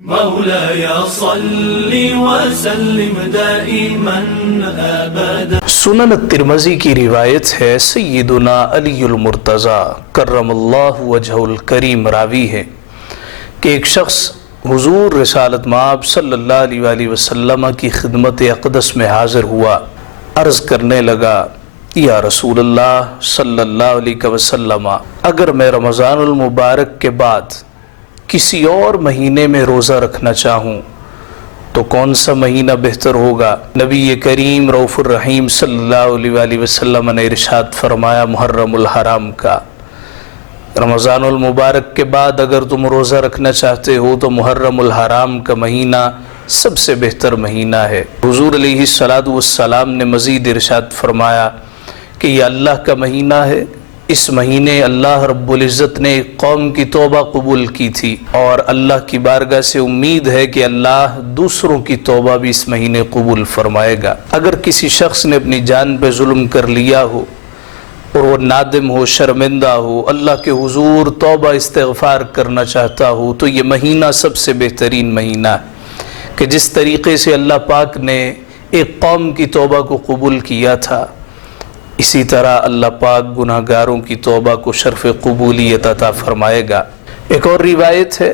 مولاي صل وسلم دائما ابدا۔ سنن الترمذی کی روایت ہے، سیدنا علی المرتضیٰ کرم اللہ وجہ الکریم راوی ہے کہ ایک شخص حضور رسالت مآب صلی اللہ علیہ وآلہ وسلم کی خدمت اقدس میں حاضر ہوا، عرض کرنے لگا، یا رسول اللہ صلی اللہ علیہ وسلم، اگر میں رمضان المبارک کے بعد کسی اور مہینے میں روزہ رکھنا چاہوں تو کون سا مہینہ بہتر ہوگا؟ نبی کریم رؤوف الرحیم صلی اللہ علیہ وآلہ وسلم نے ارشاد فرمایا، محرم الحرام کا۔ رمضان المبارک کے بعد اگر تم روزہ رکھنا چاہتے ہو تو محرم الحرام کا مہینہ سب سے بہتر مہینہ ہے۔ حضور علیہ السلام نے مزید ارشاد فرمایا کہ یہ اللہ کا مہینہ ہے، اس مہینے اللہ رب العزت نے ایک قوم کی توبہ قبول کی تھی، اور اللہ کی بارگاہ سے امید ہے کہ اللہ دوسروں کی توبہ بھی اس مہینے قبول فرمائے گا۔ اگر کسی شخص نے اپنی جان پہ ظلم کر لیا ہو اور وہ نادم ہو، شرمندہ ہو، اللہ کے حضور توبہ استغفار کرنا چاہتا ہو، تو یہ مہینہ سب سے بہترین مہینہ ہے کہ جس طریقے سے اللہ پاک نے ایک قوم کی توبہ کو قبول کیا تھا، اسی طرح اللہ پاک گناہگاروں کی توبہ کو شرف قبولیت عطا فرمائے گا۔ ایک اور روایت ہے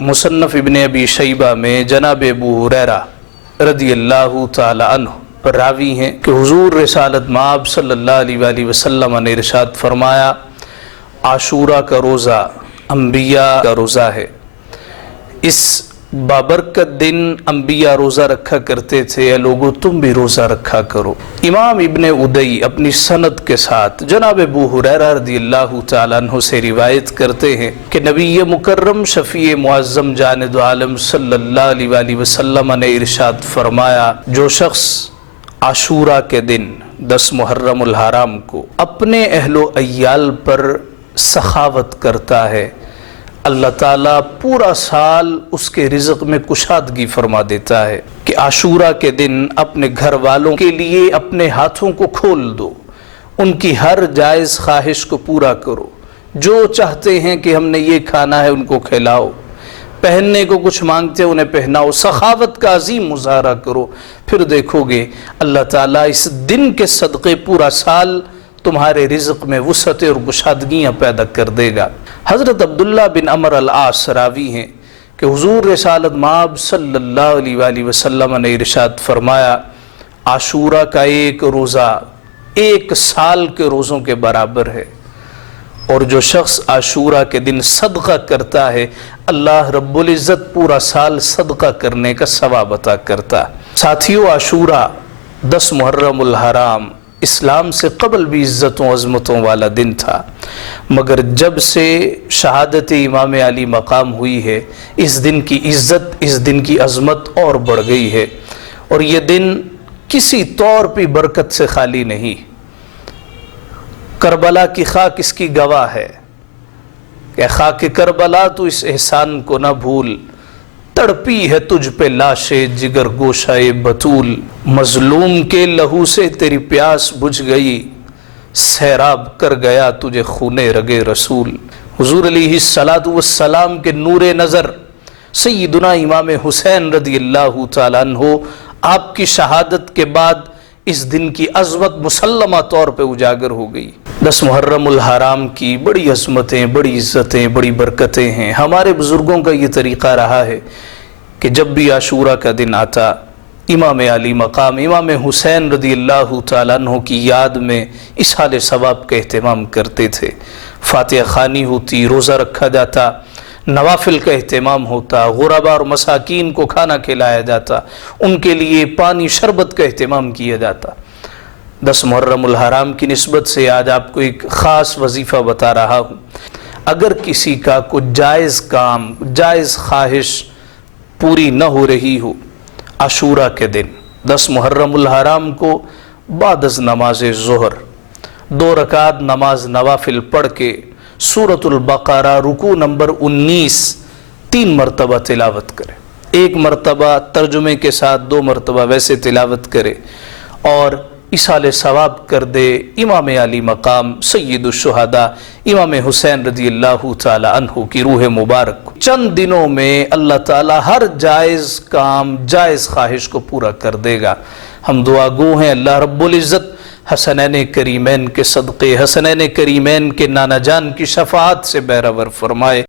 مصنف ابن ابی شیبہ میں، جناب ابو ہریرہ رضی اللہ تعالی عنہ پر راوی ہیں کہ حضور رسالت مآب صلی اللہ علیہ وآلہ وسلم نے ارشاد فرمایا، عاشورہ کا روزہ انبیاء کا روزہ ہے۔ اس بابرکت دن انبیاء روزہ رکھا کرتے تھے، اے لوگو تم بھی روزہ رکھا کرو۔ امام ابن عدی اپنی سند کے ساتھ جناب ابو ہریرہ رضی اللہ تعالیٰ عنہ سے روایت کرتے ہیں کہ نبی مکرم شفیع معظم جاند عالم صلی اللہ علیہ وآلہ وسلم نے ارشاد فرمایا، جو شخص عاشورہ کے دن 10 محرم الحرام کو اپنے اہل و عیال پر سخاوت کرتا ہے، اللہ تعالیٰ پورا سال اس کے رزق میں کشادگی فرما دیتا ہے کہ عاشورہ کے دن اپنے گھر والوں کے لیے اپنے ہاتھوں کو کھول دو، ان کی ہر جائز خواہش کو پورا کرو، جو چاہتے ہیں کہ ہم نے یہ کھانا ہے ان کو کھلاؤ، پہننے کو کچھ مانگتے انہیں پہناؤ، سخاوت کا عظیم مظاہرہ کرو، پھر دیکھو گے اللہ تعالیٰ اس دن کے صدقے پورا سال تمہارے رزق میں وسعت اور گشادگیاں پیدا کر دے گا۔ حضرت عبداللہ بن عمر العاص راوی ہیں کہ حضور رسالت مآب صلی اللہ علیہ وآلہ وسلم نے ارشاد فرمایا، عاشورہ کا ایک روزہ 1 سال کے روزوں کے برابر ہے، اور جو شخص عاشورہ کے دن صدقہ کرتا ہے، اللہ رب العزت پورا سال صدقہ کرنے کا ثواب عطا کرتا۔ ساتھیو، عاشورہ 10 محرم الحرام اسلام سے قبل بھی عزتوں عظمتوں والا دن تھا، مگر جب سے شہادت امام علی مقام ہوئی ہے، اس دن کی عزت، اس دن کی عظمت اور بڑھ گئی ہے، اور یہ دن کسی طور پہ برکت سے خالی نہیں۔ کربلا کی خاک اس کی گواہ ہے کہ خاک کربلا تو اس احسان کو نہ بھول، تڑپی ہے تجھ پہ لاش جگر گوشہ بطول، مظلوم کے لہو سے تیری پیاس بجھ گئی، سیراب کر گیا تجھے خون رگ رسول۔ حضور علیہ السلام کے نور نظر سیدنا امام حسین رضی اللہ تعالیٰ عنہ، آپ کی شہادت کے بعد اس دن کی عظمت مسلمہ طور پہ اجاگر ہو گئی۔ 10 محرم الحرام کی بڑی عظمتیں، بڑی عزتیں، بڑی برکتیں ہیں۔ ہمارے بزرگوں کا یہ طریقہ رہا ہے کہ جب بھی عاشورہ کا دن آتا، امام علی مقام امام حسین رضی اللہ تعالیٰ عنہ کی یاد میں اصحال ثواب کا اہتمام کرتے تھے، فاتحہ خوانی ہوتی، روزہ رکھا جاتا، نوافل کا اہتمام ہوتا، غرباء اور مساکین کو کھانا کھلایا جاتا، ان کے لیے پانی شربت کا اہتمام کیا جاتا۔ 10 محرم الحرام کی نسبت سے آج آپ کو ایک خاص وظیفہ بتا رہا ہوں۔ اگر کسی کا کوئی جائز کام، جائز خواہش پوری نہ ہو رہی ہو، عاشورہ کے دن 10 محرم الحرام کو بعد از نماز ظہر 2 رکعت نماز نوافل پڑھ کے سورۃ البقرہ رکوع نمبر 19 3 مرتبہ تلاوت کرے، 1 مرتبہ ترجمے کے ساتھ، 2 مرتبہ ویسے تلاوت کرے، اور اصال ثواب کر دے امام علی مقام سید الشہداء امام حسین رضی اللہ تعالی عنہ کی روح مبارک کو چند دنوں میں اللہ تعالی ہر جائز کام جائز خواہش کو پورا کر دے گا۔ ہم دعا گو ہیں اللہ رب العزت حسنین کریمین کے صدقے، حسنین کریمین کے نانا جان کی شفاعت سے بہرور فرمائے۔